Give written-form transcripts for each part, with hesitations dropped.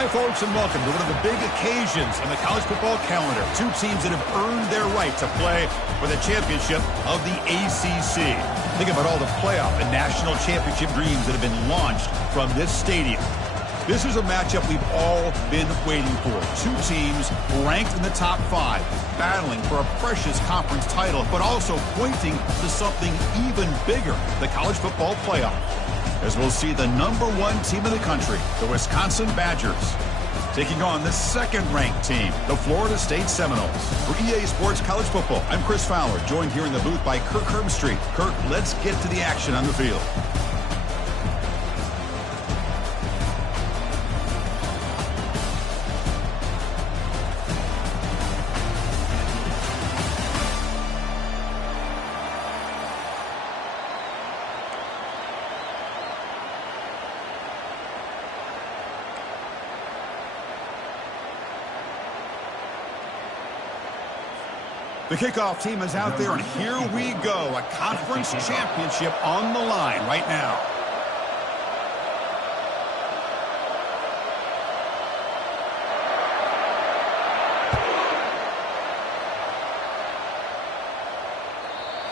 Hi, folks, and welcome to one of the big occasions on the college football calendar. Two teams that have earned their right to play for the championship of the ACC. Think about all the playoff and national championship dreams that have been launched from this stadium. This is a matchup we've all been waiting for. Two teams ranked in the top 5, battling for a precious conference title, but also pointing to something even bigger, the college football playoff. As we'll see the #1 team in the country, the Wisconsin Badgers, taking on the second-ranked team, the Florida State Seminoles. For EA Sports College Football, I'm Chris Fowler, joined here in the booth by Kirk Herbstreit. Kirk, let's get to the action on the field. The kickoff team is out there, and here we go. A conference championship on the line right now.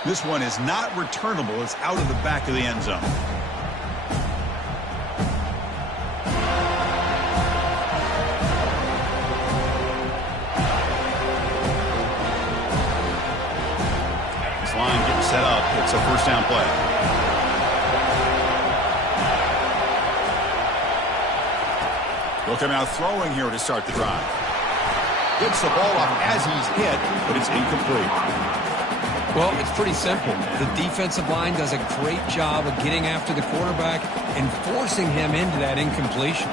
This one is not returnable. It's out of the back of the end zone. Line getting set up. It's a first down play. Will come out throwing here to start the drive. Gets the ball off as he's hit, but it's incomplete. Well, it's pretty simple. The defensive line does a great job of getting after the quarterback and forcing him into that incompletion.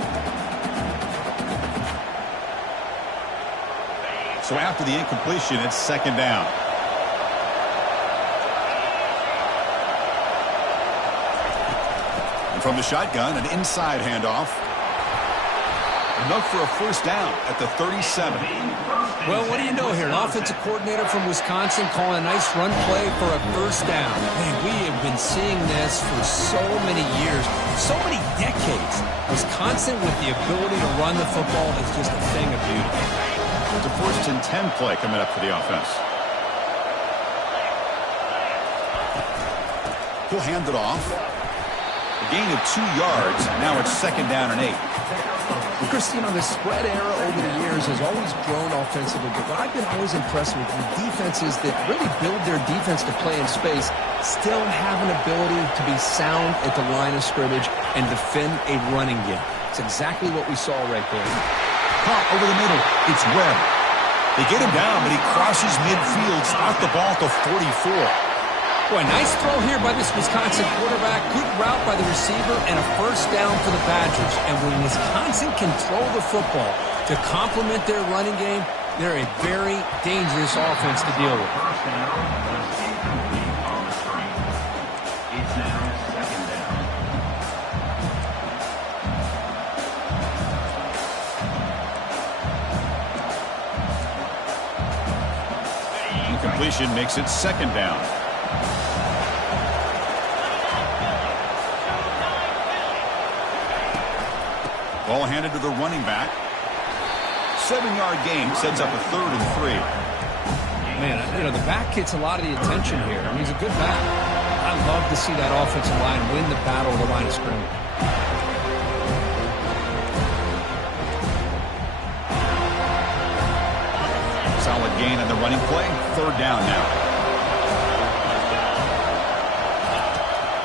So after the incompletion, it's second down. From the shotgun, an inside handoff. Enough for a first down at the 37. Well, what do you know here? An offensive coordinator from Wisconsin calling a nice run play for a first down. Man, we have been seeing this for so many years, so many decades. Wisconsin with the ability to run the football is just a thing of beauty. It's a first and 10 play coming up for the offense. He'll hand it off. A gain of 2 yards. Now it's second down and 8. Well, Chris, you know, the spread era over the years has always grown offensively, but what I've been always impressed with defenses that really build their defense to play in space still have an ability to be sound at the line of scrimmage and defend a running game. It's exactly what we saw right there. Caught over the middle. It's Webb. They get him down, but he crosses midfield, spot the ball at the 44. Boy, nice throw here by this Wisconsin quarterback. Good route by the receiver and a first down for the Badgers. And when Wisconsin can throw the football to complement their running game, they're a very dangerous offense to deal with. Incompletion makes it second down. Ball handed to the running back. 7-yard gain sets up a 3rd and 3. Man, you know, the back gets a lot of the attention here. I mean, he's a good back. I love to see that offensive line win the battle of the line of scrimmage. Solid gain on the running play. 3rd down now.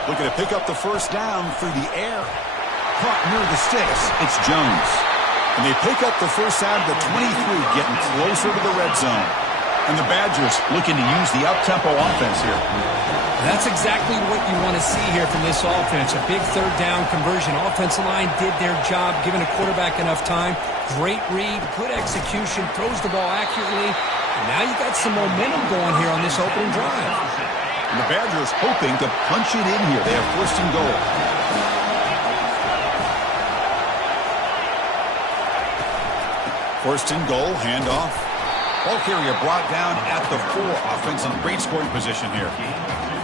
Looking to pick up the first down through the air. Caught near the sticks. It's Jones. And they pick up the first down to the 23, getting closer to the red zone. And the Badgers looking to use the up-tempo offense here. That's exactly what you want to see here from this offense. A big 3rd down conversion. Offensive line did their job, giving a quarterback enough time. Great read, good execution, throws the ball accurately. And now you got some momentum going here on this opening drive. And the Badgers hoping to punch it in here. They have first and goal. First and goal, handoff. Ball carrier brought down at the 4. Offense in great scoring position here.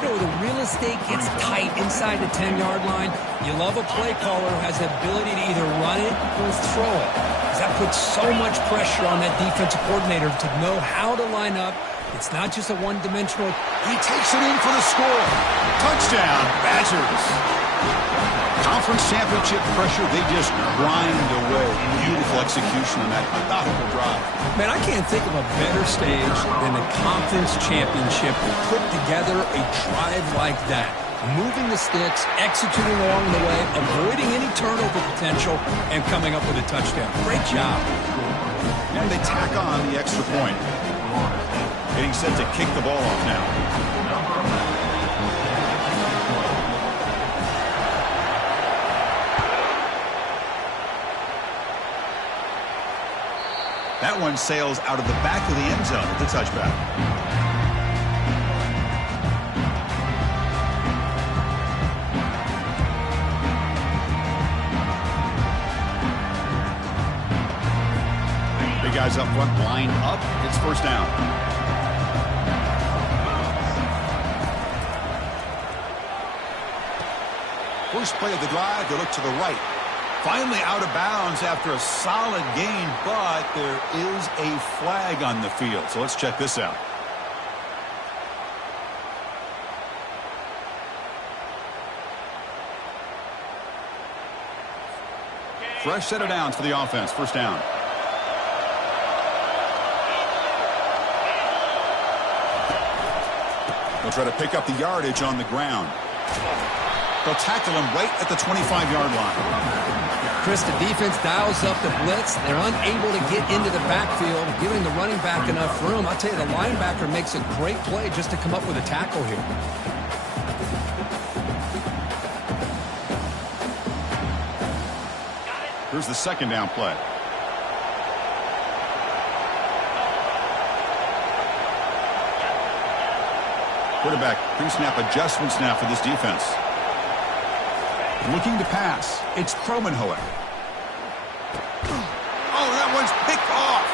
You know, the real estate gets tight inside the 10-yard line. You love a play caller who has the ability to either run it or throw it. because that puts so much pressure on that defensive coordinator to know how to line up. It's not just a one-dimensional. He takes it in for the score. Touchdown, Badgers. Conference championship pressure, they just grind away. Beautiful execution on that methodical drive. Man, I can't think of a better stage than the conference championship to put together a drive like that. Moving the sticks, executing along the way, avoiding any turnover potential, and coming up with a touchdown. Great job. And they tack on the extra point. Getting set to kick the ball off now. That one sails out of the back of the end zone at the touchback. Big guys up front, lined up. It's first down. First play of the drive, they look to the right. Finally out of bounds after a solid gain, but there is a flag on the field. So let's check this out. Fresh set of downs for the offense. First down. They'll try to pick up the yardage on the ground. They'll tackle him right at the 25-yard line. Chris, the defense dials up the blitz. They're unable to get into the backfield, giving the running back enough room. I'll tell you, the linebacker makes a great play just to come up with a tackle here. Here's the second down play. Quarterback pre-snap adjustments now for this defense. Looking to pass. It's Kromenhoek. Oh, that one's picked off.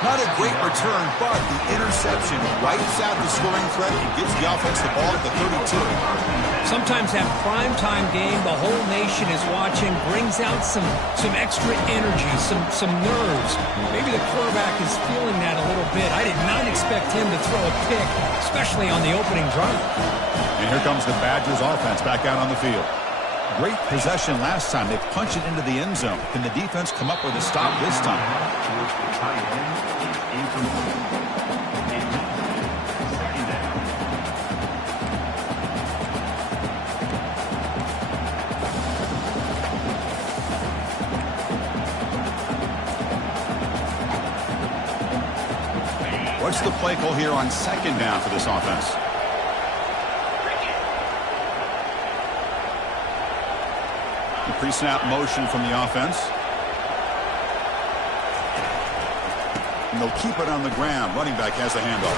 Not a great return, but the interception wipes out the scoring threat and gives the offense the ball at the 32. Sometimes that primetime game, the whole nation is watching, brings out some extra energy, some nerves. Maybe the quarterback is feeling that a little bit. I did not expect him to throw a pick, especially on the opening drive. And here comes the Badgers offense back out on the field. Great possession last time. They punch it into the end zone. Can the defense come up with a stop this time? What's the play call here on second down for this offense? The pre-snap motion from the offense. And they'll keep it on the ground. Running back has the handoff.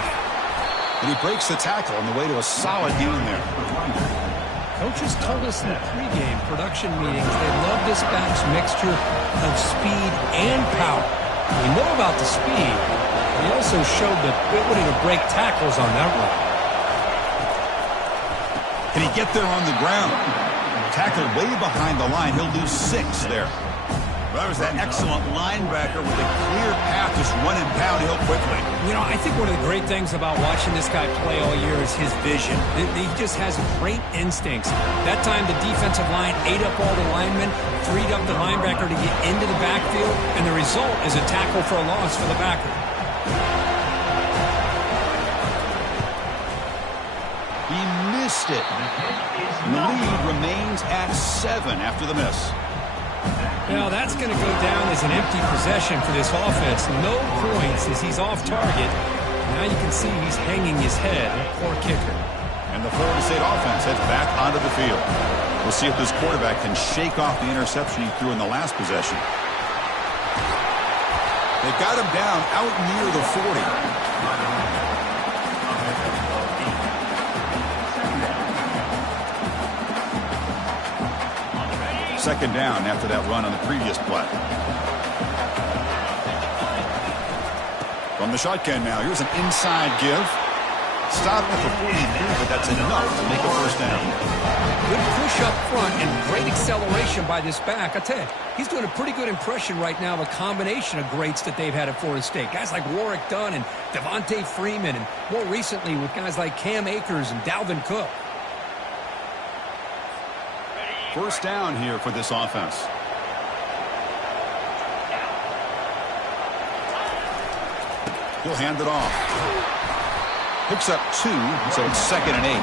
And he breaks the tackle on the way to a solid gain there. Coaches told us in the pregame production meetings they love this back's mixture of speed and power. We know about the speed. He also showed the ability to break tackles on that run. Can he get there on the ground? Tackled way behind the line. He'll lose 6 there. Well, that was that excellent linebacker with a clear path, just running downhill quickly. You know, I think one of the great things about watching this guy play all year is his vision. He just has great instincts. That time the defensive line ate up all the linemen, freed up the linebacker to get into the backfield, and the result is a tackle for a loss for the backer. He missed it. And the lead remains at 7 after the miss. Now that's going to go down as an empty possession for this offense. No points as he's off target. Now you can see he's hanging his head. Poor kicker. And the Florida State offense heads back onto the field. We'll see if this quarterback can shake off the interception he threw in the last possession. They've got him down out near the 40. Second down after that run on the previous play. From the shotgun now, here's an inside give. Stop at the 43, but that's enough to make a first down. Good push up front and great acceleration by this back. I tell you, he's doing a pretty good impression right now of a combination of greats that they've had at Florida State. Guys like Warwick Dunn and Devontae Freeman, and more recently with guys like Cam Akers and Dalvin Cook. First down here for this offense. He'll hand it off. Picks up 2, so it's 2nd and 8.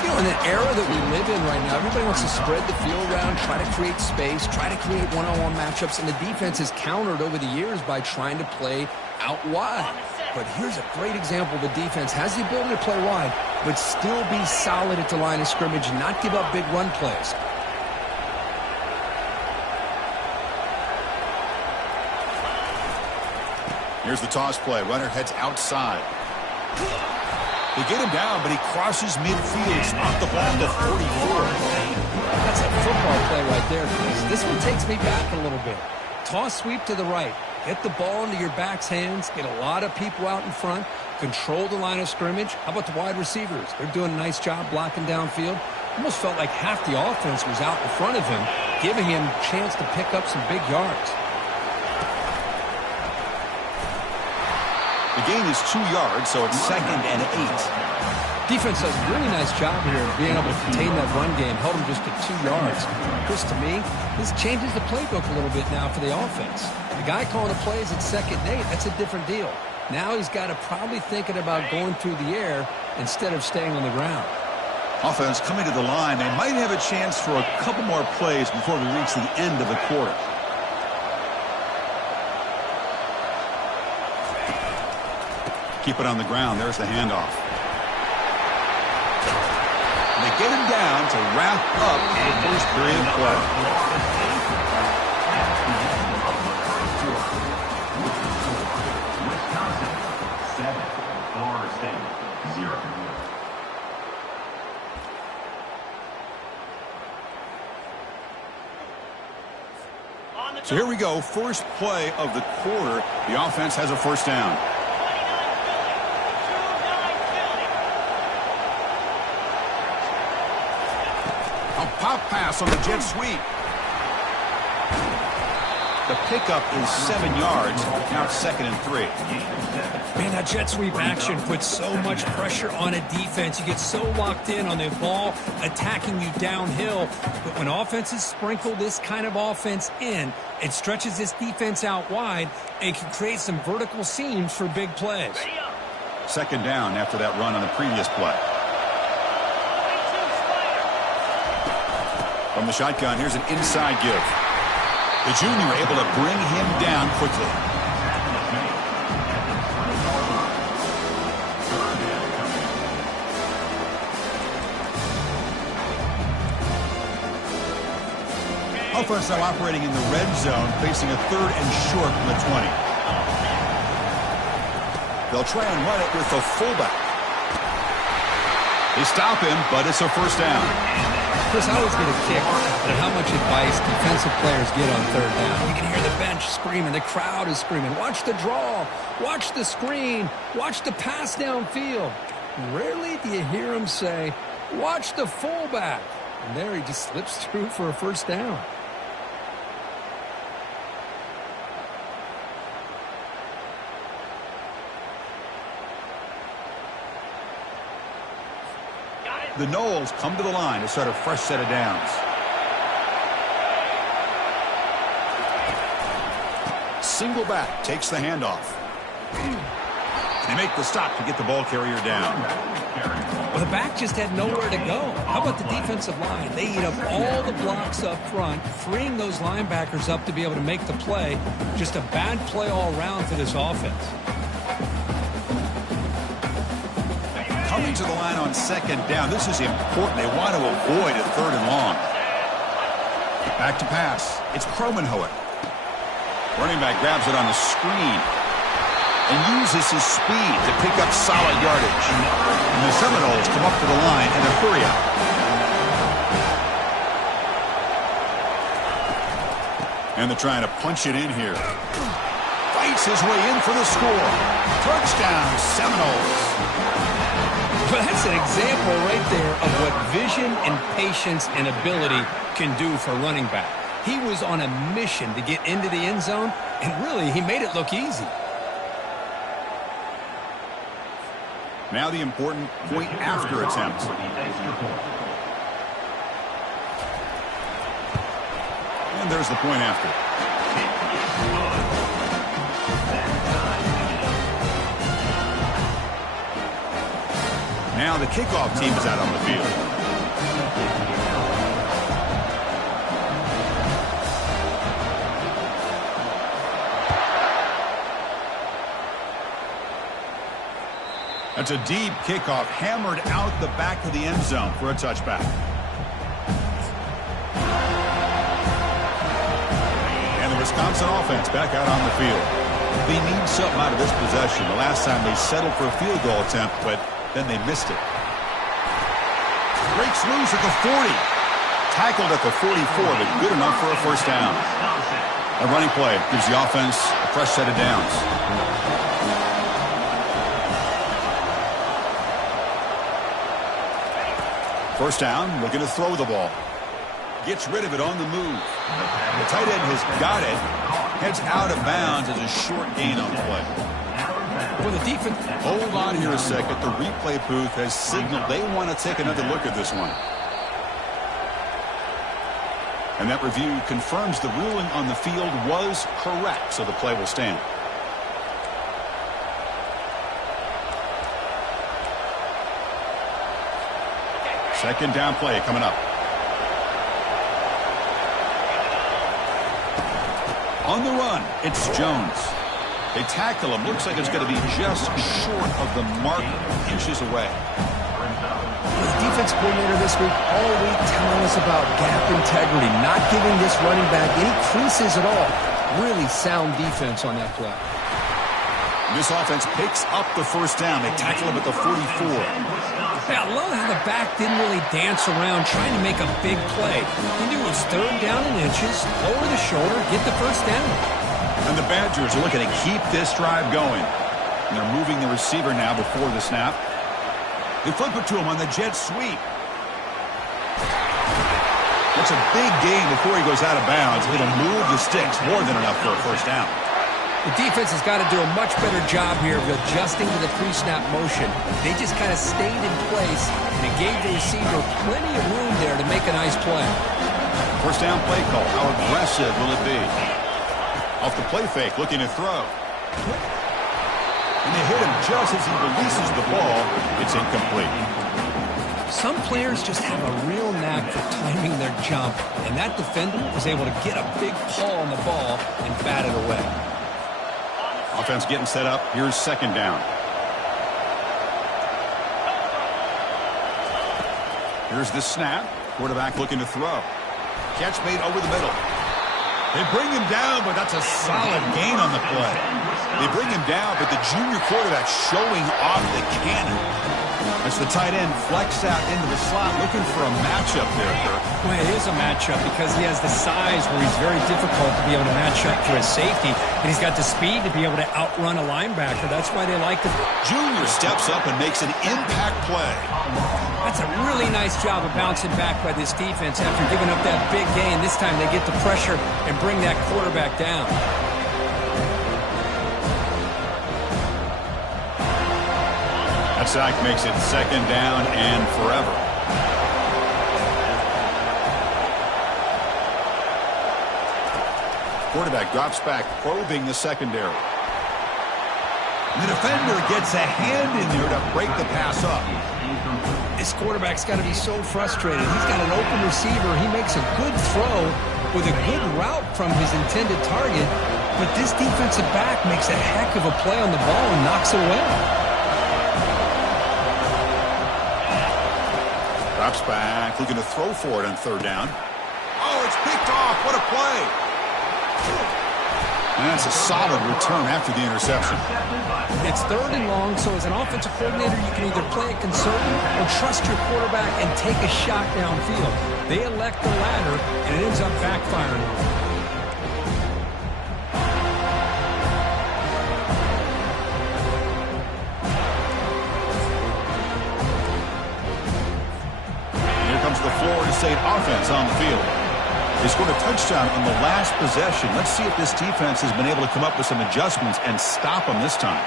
You know, in the era that we live in right now, everybody wants to spread the field around, try to create space, try to create one-on-one matchups, and the defense has countered over the years by trying to play out wide. But here's a great example. The defense has the ability to play wide, but still be solid at the line of scrimmage and not give up big run plays. Here's the toss play. Runner heads outside. They get him down, but he crosses midfield. Off the ball to 44. That's a football play right there, Chris. This one takes me back a little bit. Toss sweep to the right. Get the ball into your back's hands. Get a lot of people out in front. Control the line of scrimmage. How about the wide receivers? They're doing a nice job blocking downfield. Almost felt like half the offense was out in front of him, giving him a chance to pick up some big yards. The gain is 2 yards, so it's 2nd and 8. Defense does a really nice job here of being able to contain that run game. Held him just to 2 yards. Chris, to me, this changes the playbook a little bit now for the offense. The guy calling the plays at 2nd and 8, that's a different deal. Now he's got to probably thinking about going through the air instead of staying on the ground. Offense coming to the line. They might have a chance for a couple more plays before we reach the end of the quarter. Keep it on the ground. There's the handoff. And they get him down to wrap up the first period of play. So here we go. First play of the quarter. The offense has a first down. A pop pass on the jet sweep. The pickup is 7 yards. Now it's 2nd and 3. Man, that jet sweep action puts so much pressure on a defense. You get so locked in on the ball attacking you downhill. But when offenses sprinkle this kind of offense in, it stretches this defense out wide and can create some vertical seams for big plays. 2nd down after that run on the previous play. From the shotgun, here's an inside give. The junior able to bring him down quickly. Offense now operating in the red zone, facing a 3rd and short from the 20. They'll try and run it with the fullback. They stop him, but it's a first down. Chris, I always get a kick at how much advice defensive players get on 3rd down. You can hear the bench screaming. The crowd is screaming. Watch the draw. Watch the screen. Watch the pass downfield. Rarely do you hear them say, watch the fullback. And there he just slips through for a first down. The Noles come to the line to start a fresh set of downs. Single back takes the handoff. They make the stop to get the ball carrier down. Well, the back just had nowhere to go. How about the defensive line? They eat up all the blocks up front, freeing those linebackers up to be able to make the play. Just a bad play all around for this offense. Coming to the line on 2nd down. This is important. They want to avoid a 3rd and long. Back to pass. It's Cromenhoek. Running back grabs it on the screen and uses his speed to pick up solid yardage. And the Seminoles come up to the line in a hurry up. And they're trying to punch it in here. Fights his way in for the score. Touchdown, Seminoles. Well, that's an example right there of what vision and patience and ability can do for a running back. He was on a mission to get into the end zone, and really, he made it look easy. Now the important point after attempt. And there's the point after. Now the kickoff team is out on the field. That's a deep kickoff, hammered out the back of the end zone for a touchback. And the Wisconsin offense back out on the field. They need something out of this possession. The last time they settled for a field goal attempt, but then they missed it. Breaks loose at the 40. Tackled at the 44, but good enough for a first down. A running play gives the offense a fresh set of downs. First down, looking to throw the ball. Gets rid of it on the move. The tight end has got it. Heads out of bounds as a short gain on the play. For the defense. Hold on here a second. The replay booth has signaled they want to take another look at this one. And that review confirms the ruling on the field was correct, so the play will stand. Second down play coming up. On the run, it's Jones. They tackle him. Looks like it's going to be just short of the mark, inches away. The defense coordinator this week all week telling us about gap integrity, not giving this running back any creases at all. Really sound defense on that play. This offense picks up the first down. They tackle him at the 44. Yeah, I love how the back didn't really dance around trying to make a big play. He knew it was third down in inches, lower the shoulder, get the first down. And the Badgers are looking to keep this drive going. And they're moving the receiver now before the snap. They flip it to him on the jet sweep. It's a big gain before he goes out of bounds. It'll move the sticks, more than enough for a first down. The defense has got to do a much better job here of adjusting to the pre-snap motion. They just kind of stayed in place, and it gave the receiver plenty of room there to make a nice play. First down play call. How aggressive will it be? Off the play fake, looking to throw. And they hit him just as he releases the ball. It's incomplete. Some players just have a real knack for timing their jump, and that defender was able to get a big paw on the ball and bat it away. Offense getting set up. Here's second down. Here's the snap. Quarterback looking to throw. Catch made over the middle. They bring him down, but that's a solid gain on the play. They bring him down, but the junior quarterback showing off the cannon. As the tight end flexed out into the slot, looking for a matchup there, Kirk. Well, it is a matchup because he has the size where he's very difficult to be able to match up for his safety, and he's got the speed to be able to outrun a linebacker. That's why they like to... Junior steps up and makes an impact play. That's a really nice job of bouncing back by this defense after giving up that big gain. This time they get the pressure and bring that quarterback down. That sack makes it second down and forever. Quarterback drops back, probing the secondary. And the defender gets a hand in there to break the pass up. This quarterback's got to be so frustrated. He's got an open receiver. He makes a good throw with a good route from his intended target, but this defensive back makes a heck of a play on the ball and knocks it away. Drops back, looking to throw for it on third down. Oh, it's picked off. What a play. And that's a solid return after the interception. It's third and long, so as an offensive coordinator, you can either play it conservative or trust your quarterback and take a shot downfield. They elect the latter, and it ends up backfiring. to the Florida State offense on the field. They scored a touchdown on the last possession. Let's see if this defense has been able to come up with some adjustments and stop them this time.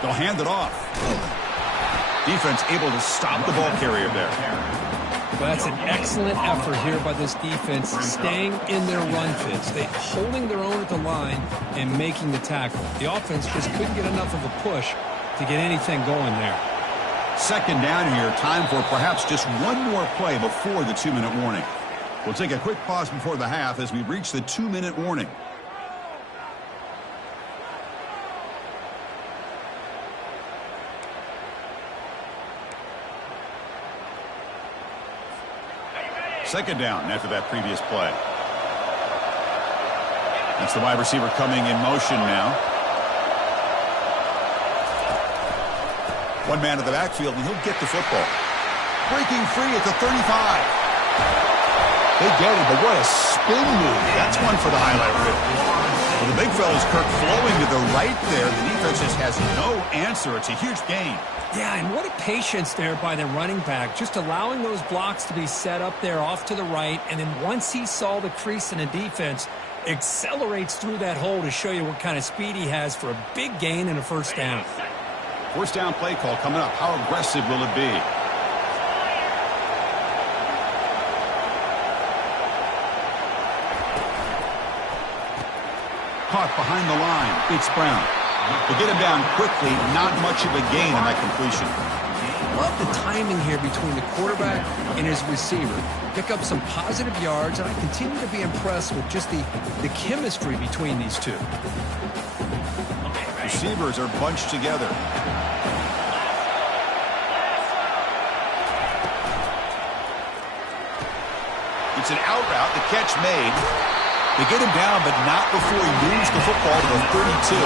They'll hand it off. Defense able to stop the ball carrier there. Well, that's an excellent effort here by this defense, staying in their run fits. They holding their own at the line and making the tackle. The offense just couldn't get enough of a push to get anything going there. Second down here, time for perhaps just one more play before the 2-minute warning. We'll take a quick pause before the half as we reach the 2-minute warning. Second down after that previous play. That's the wide receiver coming in motion now. One man in the backfield, and he'll get the football. Breaking free at the 35. They get it, but what a spin move. That's one for the highlight reel. Well, the big fella's Kirk flowing to the right there. The defense just has no answer. It's a huge gain. Yeah, and what a patience there by the running back, just allowing those blocks to be set up there off to the right, and then once he saw the crease in the defense, accelerates through that hole to show you what kind of speed he has for a big gain and a first down. First down play call coming up. How aggressive will it be? Caught behind the line. It's Brown. To get him down quickly, not much of a gain on that completion. Love the timing here between the quarterback and his receiver. Pick up some positive yards, and I continue to be impressed with just the chemistry between these two. Receivers are bunched together. It's an out route. The catch made. They get him down, but not before he moves the football to the 32.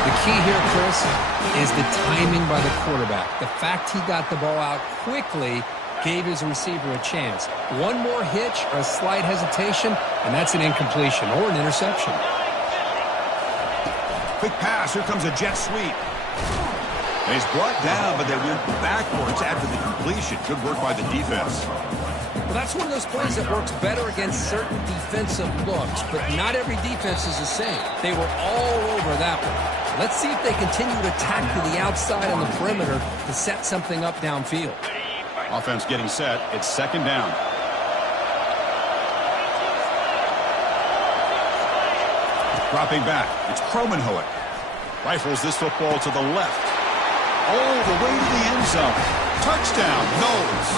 The key here, Chris, is the timing by the quarterback. The fact he got the ball out quickly gave his receiver a chance. One more hitch or a slight hesitation, and that's an incompletion or an interception. Quick pass. Here comes a jet sweep. And he's brought down, but they went backwards after the completion. Good work by the defense. Well, that's one of those plays that works better against certain defensive looks, but not every defense is the same. They were all over that one. Let's see if they continue to attack to the outside on the perimeter to set something up downfield. Offense getting set. It's second down. Dropping back. It's Kromenhoek. Rifles this football to the left. All the way to the end zone. Touchdown. Knowles.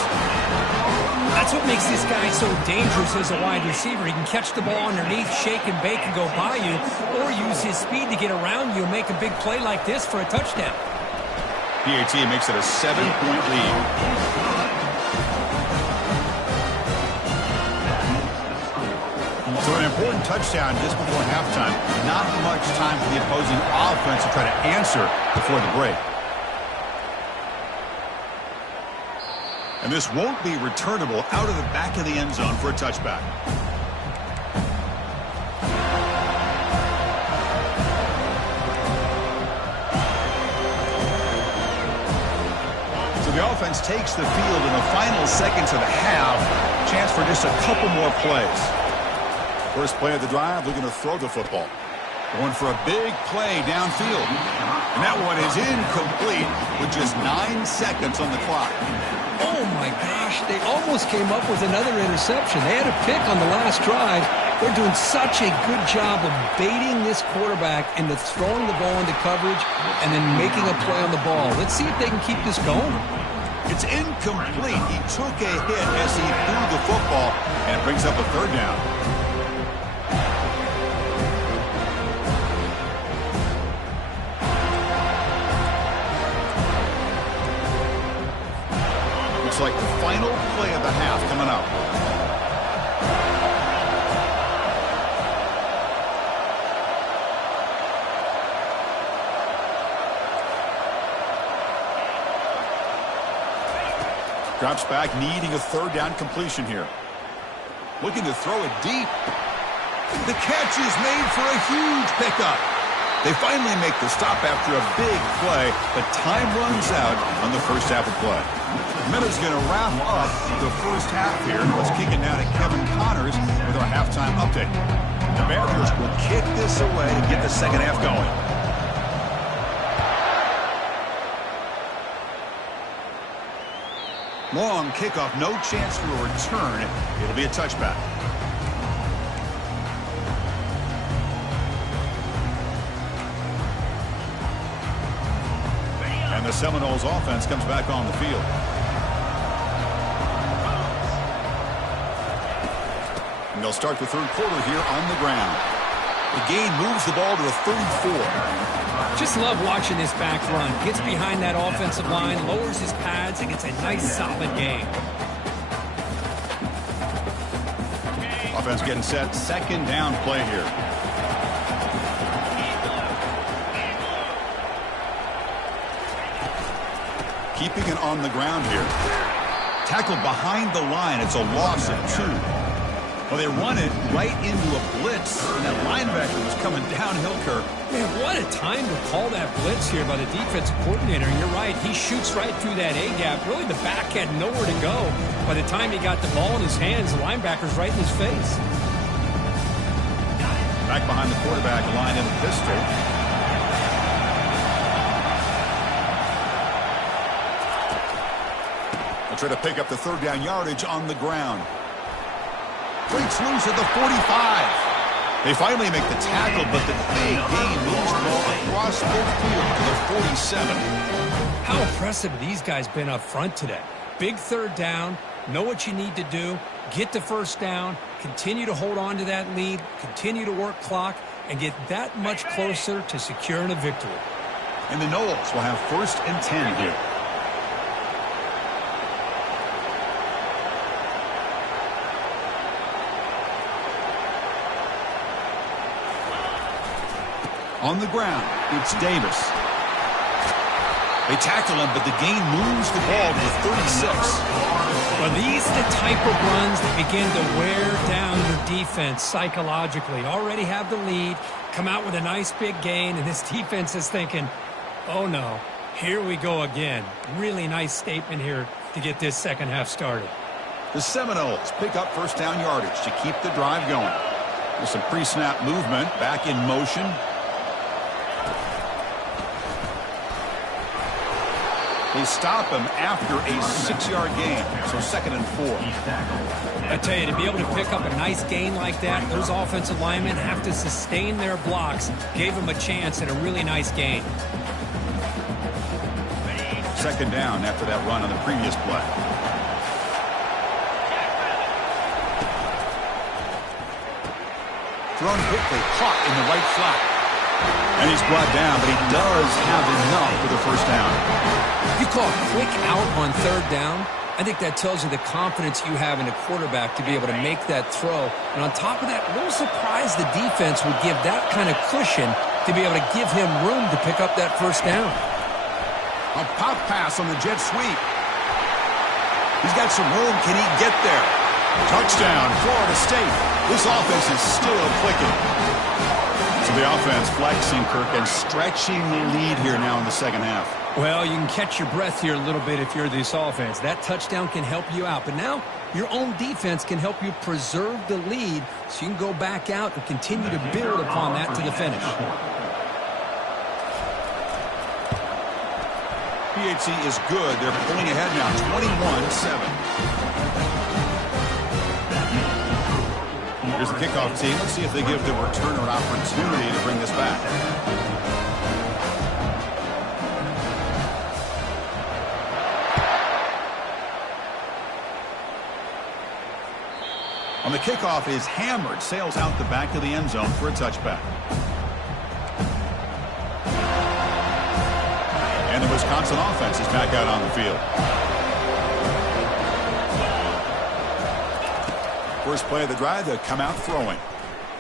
That's what makes this guy so dangerous as a wide receiver. He can catch the ball underneath, shake and bake and go by you, or use his speed to get around you and make a big play like this for a touchdown. PAT makes it a 7-point lead. So an important touchdown just before halftime. Not much time for the opposing offense to try to answer before the break. And this won't be returnable out of the back of the end zone for a touchback. So the offense takes the field in the final seconds of the half. Chance for just a couple more plays. First play of the drive, looking to throw the football. Going for a big play downfield. And that one is incomplete with just 9 seconds on the clock. Oh, my gosh. They almost came up with another interception. They had a pick on the last drive. They're doing such a good job of baiting this quarterback into throwing the ball into coverage and then making a play on the ball. Let's see if they can keep this going. It's incomplete. He took a hit as he threw the football, and it brings up a third down. Looks like the final play of the half coming up. Drops back, needing a third down completion here. Looking to throw it deep. The catch is made for a huge pickup. They finally make the stop after a big play, but time runs out on the first half of play. Minutes going to wrap up the first half here. Let's kick it now to Kevin Connors with our halftime update. The Badgers will kick this away to get the second half going. Long kickoff, no chance for a return. It'll be a touchback. And the Seminoles offense comes back on the field. And they'll start the third quarter here on the ground. The gain moves the ball to the 34. Just love watching this back run. Gets behind that offensive line, lowers his pads, and gets a nice solid gain. Offense getting set. Second down play here. Keeping it on the ground here. Tackled behind the line. It's a loss of 2. Well, they run it right into a blitz, and that linebacker was coming downhill, Kirk. Man, what a time to call that blitz here by the defensive coordinator. And you're right, he shoots right through that A-gap. Really, the back had nowhere to go. By the time he got the ball in his hands, the linebacker's right in his face. Back behind the quarterback, line in the pistol. They'll try to pick up the third down yardage on the ground. Breaks loose at the 45. They finally make the tackle, but the big gain moves the ball across midfield to the 47. How impressive these guys been up front today. Big third down, know what you need to do, get the first down, continue to hold on to that lead, continue to work clock, and get that much closer to securing a victory. And the Noles will have 1st and 10 here. On the ground, it's Davis. They tackle him, but the gain moves the ball to the 36. Well, these are the type of runs that begin to wear down your defense psychologically. Already have the lead, come out with a nice big gain, and this defense is thinking, oh no, here we go again. Really nice statement here to get this second half started. The Seminoles pick up first down yardage to keep the drive going. With some pre-snap movement, back in motion. They stop him after a 6-yard gain, so 2nd and 4. I tell you, to be able to pick up a nice gain like that, those offensive linemen have to sustain their blocks. Gave them a chance at a really nice gain. 2nd down after that run on the previous play. Thrown quickly, caught in the right flat. And he's brought down, but he does have enough for the first down. You call a quick out on third down, I think that tells you the confidence you have in a quarterback to be able to make that throw. And on top of that, a little surprised the defense would give that kind of cushion to be able to give him room to pick up that first down. A pop pass on the jet sweep. He's got some room. Can he get there? Touchdown, Florida State. This offense is still clicking. So the offense flexing, Kirk, and stretching the lead here now in the second half. Well, you can catch your breath here a little bit if you're this offense. That touchdown can help you out. But now your own defense can help you preserve the lead so you can go back out and continue to build upon that to the finish. PHC is good. They're pulling ahead now, 21-7. Here's the kickoff team. Let's see if they give the returner an opportunity to bring this back. On the kickoff is hammered, sails out the back of the end zone for a touchback. And the Wisconsin offense is back out on the field. First play of the drive, they come out throwing.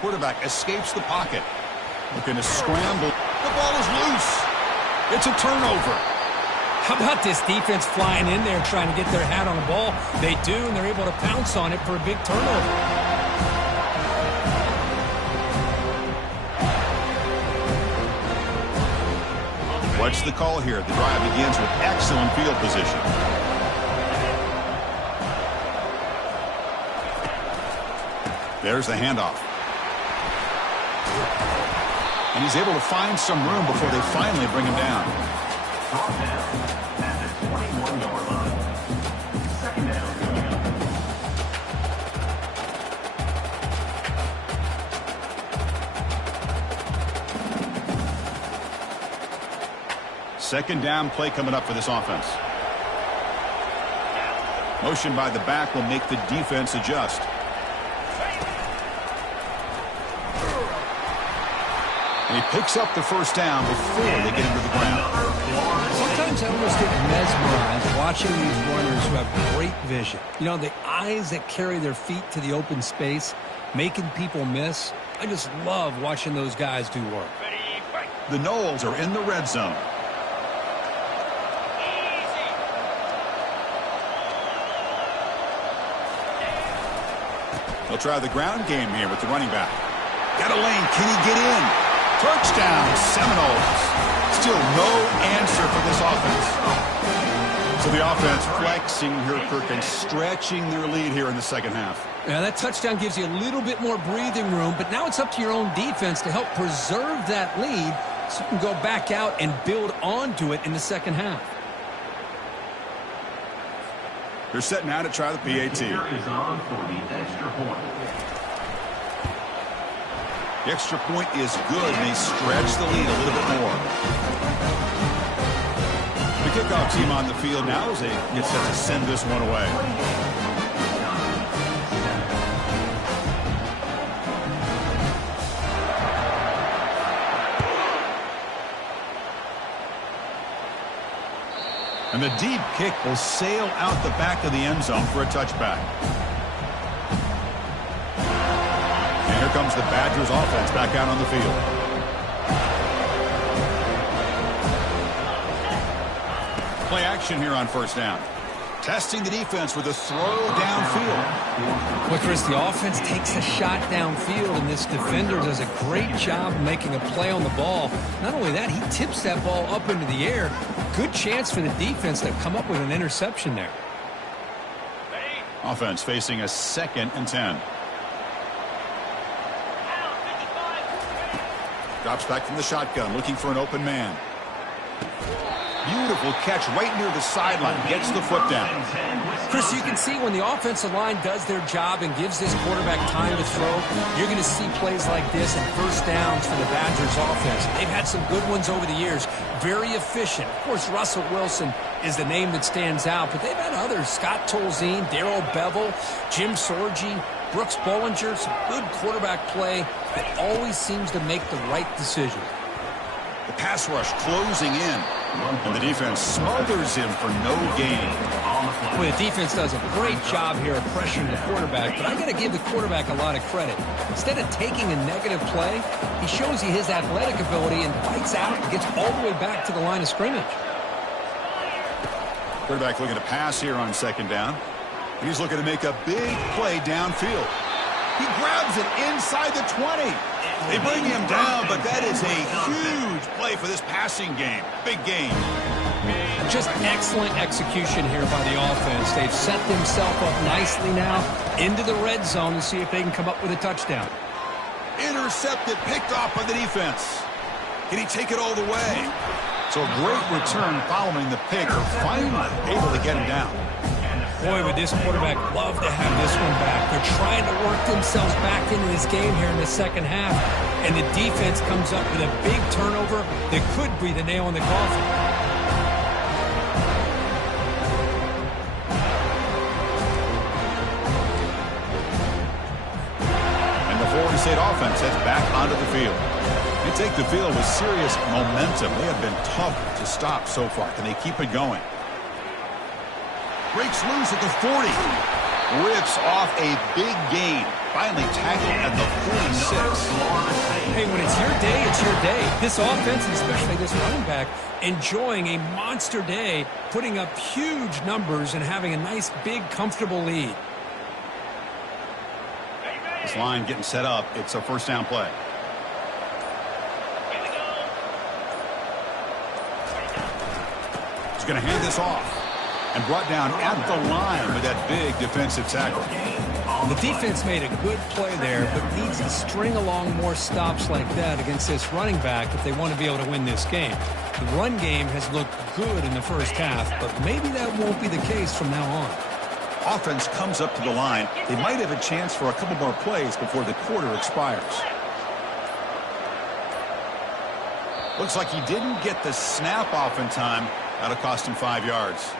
Quarterback escapes the pocket. Looking to scramble. The ball is loose. It's a turnover. How about this defense flying in there trying to get their hat on the ball? They do, and they're able to pounce on it for a big turnover. What's the call here? The drive begins with excellent field position. There's the handoff. And he's able to find some room before they finally bring him down. Second down play coming up for this offense. Motion by the back will make the defense adjust. And he picks up the first down before they get into the ground. Sometimes I almost get mesmerized watching these runners who have great vision. You know, the eyes that carry their feet to the open space, making people miss. I just love watching those guys do work. The Noles are in the red zone. They'll try the ground game here with the running back. Got a lane. Can he get in? Touchdown, Seminoles. Still no answer for this offense. So the offense flexing here, Kirk, and stretching their lead here in the second half. Yeah, that touchdown gives you a little bit more breathing room, but now it's up to your own defense to help preserve that lead so you can go back out and build onto it in the second half. They're setting out to try the PAT. The extra point is good, and they stretch the lead a little bit more. The kickoff team on the field now as they get set to send this one away. And the deep kick will sail out the back of the end zone for a touchback. And here comes the Badgers offense back out on the field. Play action here on first down. Testing the defense with a throw downfield. Well, Chris, the offense takes a shot downfield, and this defender does a great job making a play on the ball. Not only that, he tips that ball up into the air. Good chance for the defense to come up with an interception there. Offense facing a 2nd and 10. Drops back from the shotgun, looking for an open man. Beautiful catch right near the sideline. Gets the foot down. Chris, you can see when the offensive line does their job and gives this quarterback time to throw, you're going to see plays like this and first downs for the Badgers offense. They've had some good ones over the years. Very efficient. Of course, Russell Wilson is the name that stands out, but they've had others. Scott Tolzien, Darrell Bevel, Jim Sorgi, Brooks Bollinger. Some good quarterback play that always seems to make the right decision. The pass rush closing in. And the defense smothers him for no gain. Well, the defense does a great job here of pressuring the quarterback, but I got to give the quarterback a lot of credit. Instead of taking a negative play, he shows you his athletic ability and fights out and gets all the way back to the line of scrimmage. Quarterback looking to pass here on second down. And he's looking to make a big play downfield. He grabs it inside the 20. They bring him down, but that is a huge play for this passing game. Big game. Just excellent execution here by the offense. They've set themselves up nicely now into the red zone to see if they can come up with a touchdown. Intercepted, picked off by the defense. Can he take it all the way? So a great return following the pick. Finally able to get him down. Boy, would this quarterback love to have this one back. They're trying to work themselves back into this game here in the second half, and the defense comes up with a big turnover that could be the nail in the coffin. And the Florida State offense heads back onto the field. They take the field with serious momentum. They have been tough to stop so far. Can they keep it going? Breaks loose at the 40. Rips off a big gain. Finally tackled at the 46. Hey, when it's your day, it's your day. This offense, and especially this running back, enjoying a monster day, putting up huge numbers and having a nice, big, comfortable lead. This line getting set up. It's a first down play. He's going to hand this off. And brought down at the line with that big defensive tackle. The defense made a good play there, but needs to string along more stops like that against this running back if they want to be able to win this game. The run game has looked good in the first half, but maybe that won't be the case from now on. Offense comes up to the line. They might have a chance for a couple more plays before the quarter expires. Looks like he didn't get the snap off in time. That'll cost him 5 yards.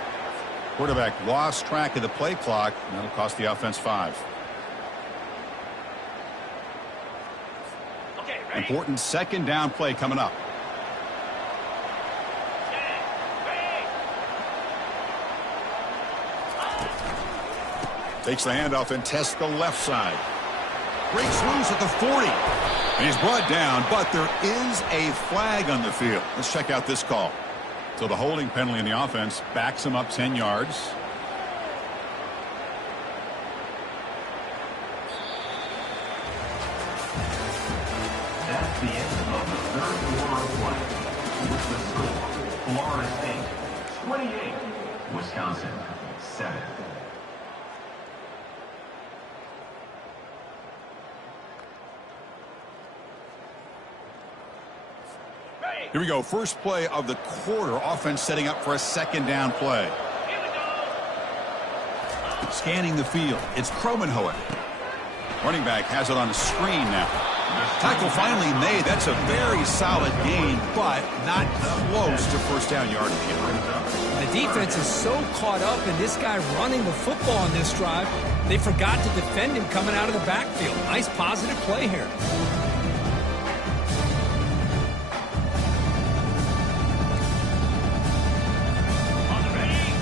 Quarterback lost track of the play clock, and that'll cost the offense 5. Important second down play coming up. Takes the handoff and tests the left side. Breaks loose at the 40. And he's brought down, but there is a flag on the field. Let's check out this call. So the holding penalty in the offense backs him up 10 yards. That's the end of the third quarter of play. With the score, Florida State 28, Wisconsin 7. Here we go. First play of the quarter. Offense setting up for a second down play. Scanning the field. It's Kromenhoek. Running back has it on the screen now. Tackle finally made. That's a very solid gain, but not close to first down yardage. The defense is so caught up in this guy running the football on this drive, they forgot to defend him coming out of the backfield. Nice positive play here.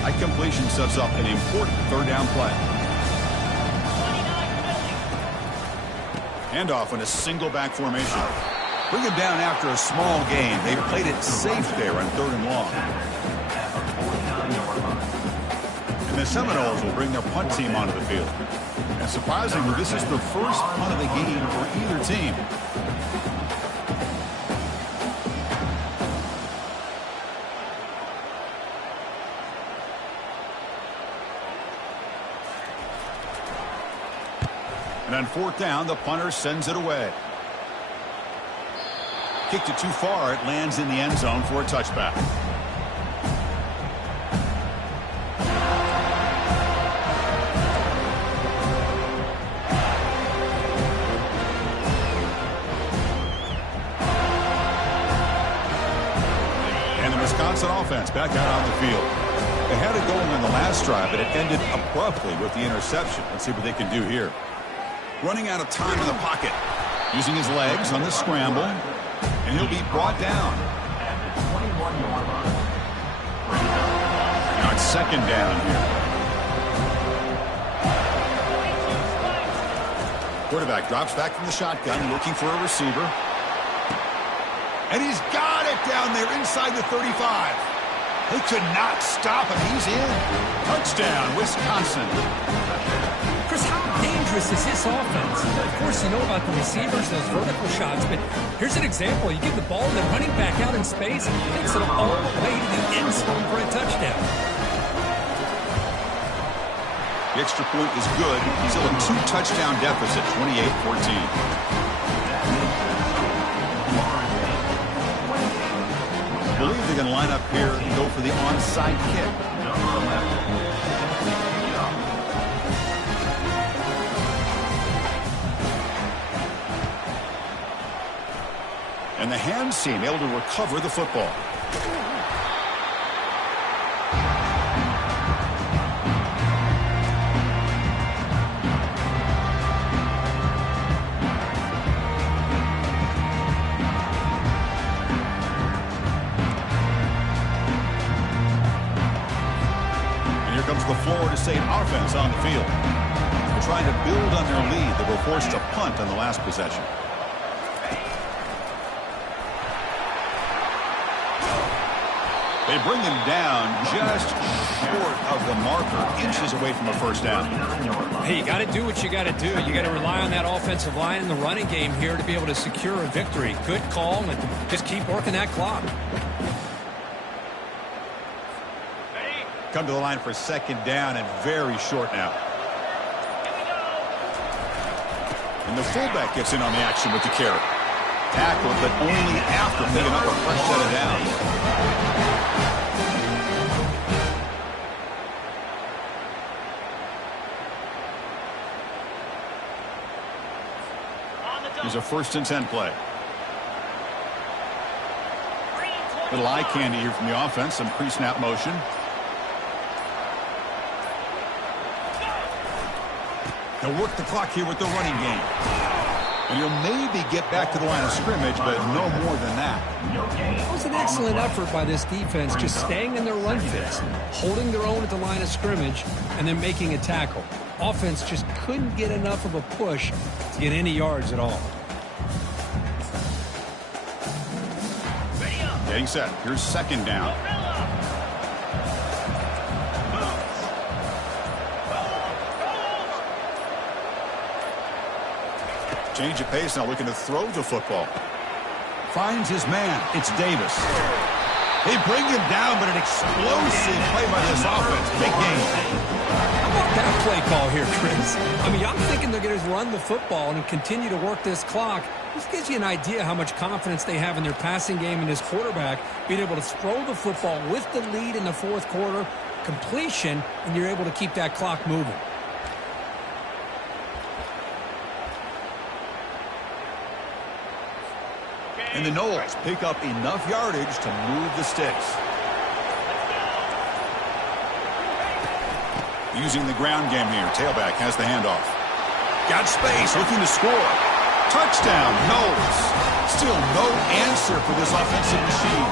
That completion sets up an important third down play. Handoff in a single back formation. Bring him down after a small gain. They played it safe there on third and long. And the Seminoles will bring their punt team onto the field. And surprisingly, this is the first punt of the game for either team. And on fourth down, the punter sends it away. Kicked it too far. It lands in the end zone for a touchback. And the Wisconsin offense back out on the field. They had it going on the last drive, but it ended abruptly with the interception. Let's see what they can do here. Running out of time in the pocket. Using his legs on the scramble. And he'll be brought down. Now it's second down here. Quarterback drops back from the shotgun, looking for a receiver. And he's got it down there inside the 35. They could not stop him. He's in. Touchdown, Wisconsin. Chris, how dangerous is this offense? Of course, you know about the receivers, those vertical shots, but here's an example. You give the ball to the running back out in space, and he takes it all the way to the end zone for a touchdown. The extra point is good. He's still a 2-touchdown deficit, 28-14. I believe they're going to line up here and go for the onside kick. And the hands team able to recover the football. And here comes the Florida State offense on the field. They're trying to build on their lead. They were forced to punt on the last possession. They bring him down just short of the marker, inches away from a first down. Hey, you got to do what you got to do. You got to rely on that offensive line and the running game here to be able to secure a victory. Good call, and just keep working that clock. Come to the line for second down and very short now. And the fullback gets in on the action with the carry. Tackle, but only after picking up a fresh set of downs. Here's a 1st and 10 play. Little eye candy here from the offense. Some pre-snap motion. They'll work the clock here with the running game. And he'll maybe get back to the line of scrimmage, but no more than that. It was an excellent effort by this defense, just staying in their run fits, holding their own at the line of scrimmage, and then making a tackle. Offense just couldn't get enough of a push to get any yards at all. Getting set. Here's second down. Change of pace now, looking to throw the football. Finds his man. It's Davis. They bring him down, but an explosive play by this offense. Big game. How about that play call here, Chris? I mean, I'm thinking they're going to run the football and continue to work this clock. This gives you an idea how much confidence they have in their passing game and this quarterback being able to throw the football with the lead in the 4th quarter, completion, and you're able to keep that clock moving. And the Noles pick up enough yardage to move the sticks. Using the ground game here. Tailback has the handoff. Got space, looking to score. Touchdown, Noles. Still no answer for this offensive machine.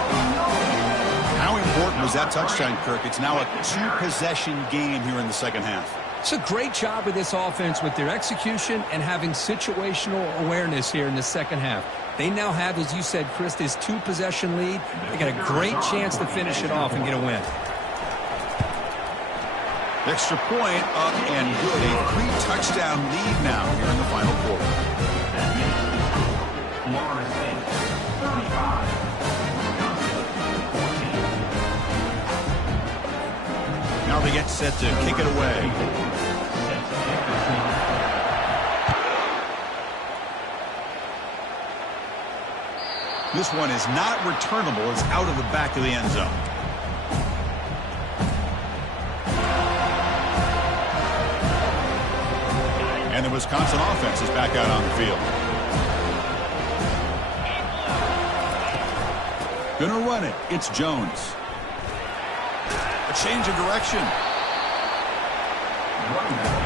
How important was that touchdown, Kirk? It's now a 2-possession game here in the second half. It's a great job of this offense with their execution and having situational awareness here in the second half. They now have, as you said, Chris, this 2-possession lead. They got a great chance to finish it off and get a win. Extra point up and good. A 3-touchdown lead now here in the final quarter. Now they get set to kick it away. This one is not returnable. It's out of the back of the end zone. And the Wisconsin offense is back out on the field. Gonna run it. It's Jones. A change of direction.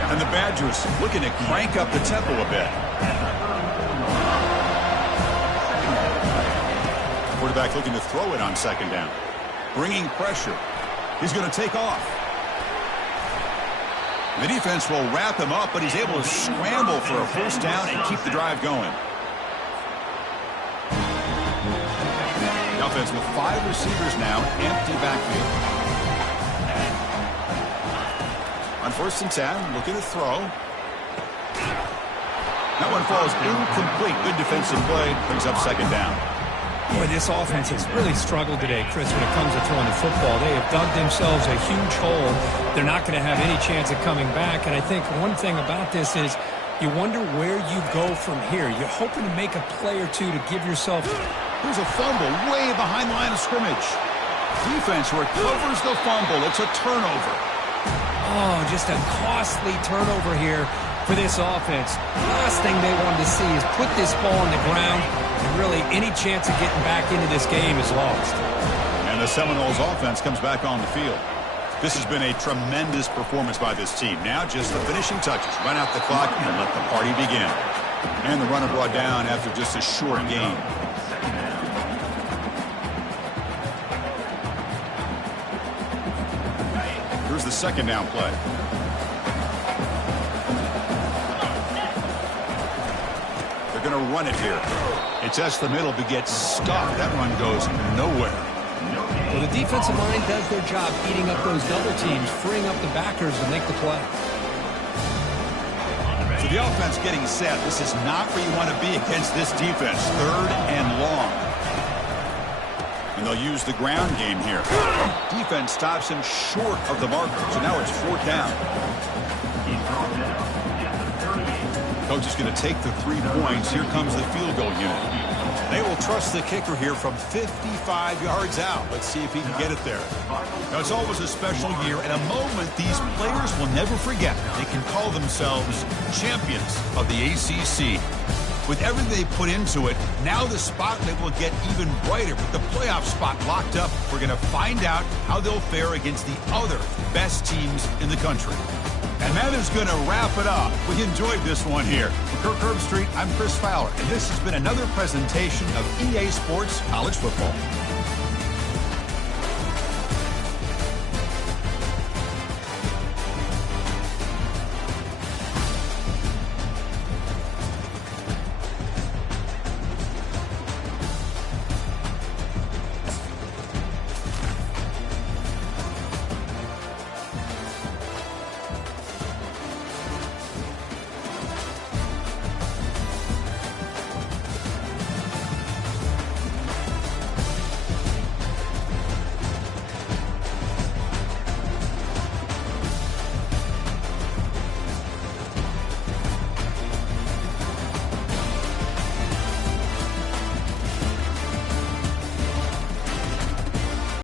And the Badgers looking to crank up the tempo a bit. Quarterback looking to throw it on second down. Bringing pressure. He's going to take off. The defense will wrap him up, but he's able to scramble for a first down and keep the drive going. The offense with 5 receivers now, empty backfield. On 1st and 10, looking to throw. That one falls incomplete. Good defensive play. Brings up second down. Boy, this offense has really struggled today, Chris, when it comes to throwing the football. They have dug themselves a huge hole. They're not going to have any chance of coming back. And I think one thing about this is you wonder where you go from here. You're hoping to make a play or two to give yourself. There's a fumble way behind the line of scrimmage. Defense recovers the fumble. It's a turnover. Oh, just a costly turnover here for this offense. Last thing they wanted to see is put this ball on the ground, and really any chance of getting back into this game is lost. And the Seminoles offense comes back on the field. This has been a tremendous performance by this team. Now just the finishing touches. Run out the clock and let the party begin. And the runner brought down after just a short game. Here's the second down play. They're going to run it here. It tests the middle but gets stopped. That run goes nowhere. Well, the defensive line does their job eating up those double teams, freeing up the backers to make the play. So the offense getting set. This is not where you want to be against this defense. 3rd and long. And And they'll use the ground game here. Defense stops him short of the marker, so now it's 4th down. He's brought down at the 38. Coach is going to take the 3 points. Here comes the field goal unit. They will trust the kicker here from 55 yards out. Let's see if he can get it there. Now, it's always a special year and a moment these players will never forget. They can call themselves champions of the ACC. With everything they put into it, now the spotlight will get even brighter. With the playoff spot locked up, we're going to find out how they'll fare against the other best teams in the country. And that is going to wrap it up. We enjoyed this one here. For Kirk Herbstreit, I'm Chris Fowler, and this has been another presentation of EA Sports College Football.